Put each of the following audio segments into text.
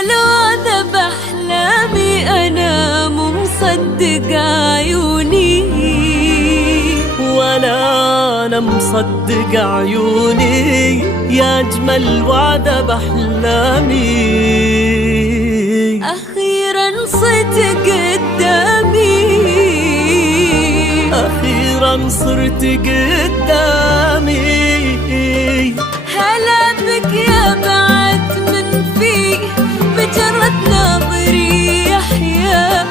الوعد بأحلامي أنا مو مصدق عيوني، ولا أنا مصدق عيوني يا أجمل وعد بأحلامي. أخيرا صرت قدامي، أخيرا صرت قدامي. هلا بك يا بعد من فيه مجرد ناظري يحيا،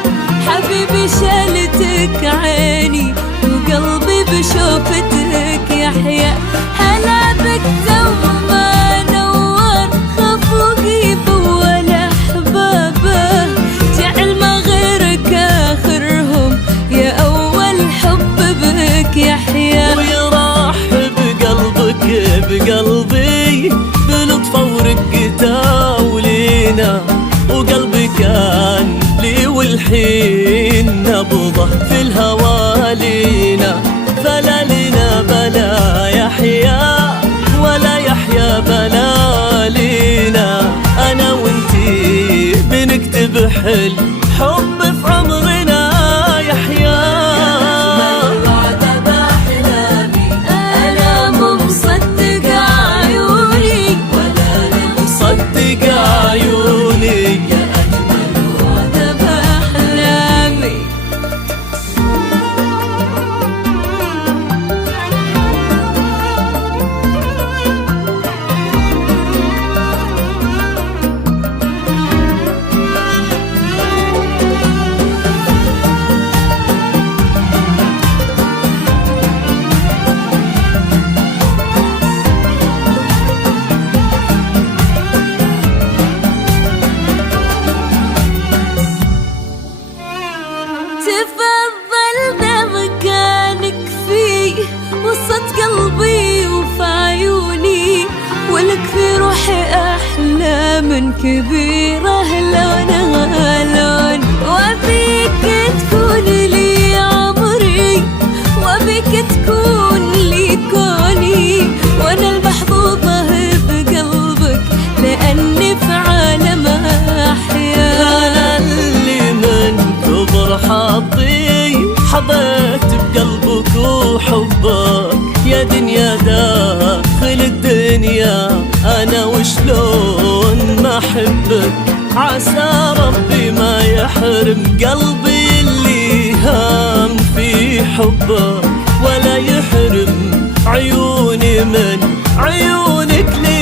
حبيبي شالتك عيني وقلبي بشوفتك يحيا. هلا بك تو ما نور خفوقي بول أحبابه، جعل ما غيرك آخرهم يا أول حب بك يحيا. ويرحب قلبك بقلبي بلطفه ورقته ولينا، وقلبي كان لي والحين نبضه في الهوى لينا. فلا لنا بلا يحيا ولا يحيا بلا لينا، أنا وانتي بنكتب حل حب في عمرنا يحيا. أنا مو مصدق عيوني، مصدق عيوني يا أجمل وعد بأحلامي. تفضل ذا مكانك فيه وسط قلبي وفي عيوني، ولك في روحي أحلام كبيرة لونها لون. وأبيك تكون لي عمري، وأبيك تكون لي كوني، وأنا المحظوظة بقلبك لأني في عالم أحيا. أنا اللي من كبر حظي حظيت بقلبك وحبك يا دنيا داخل الدنيا. أنا وشلون ما أحبك، عسى ربي ما يحرم قلبي اللي هام في حبك، ولا يحرم عيوني من عيونك لي.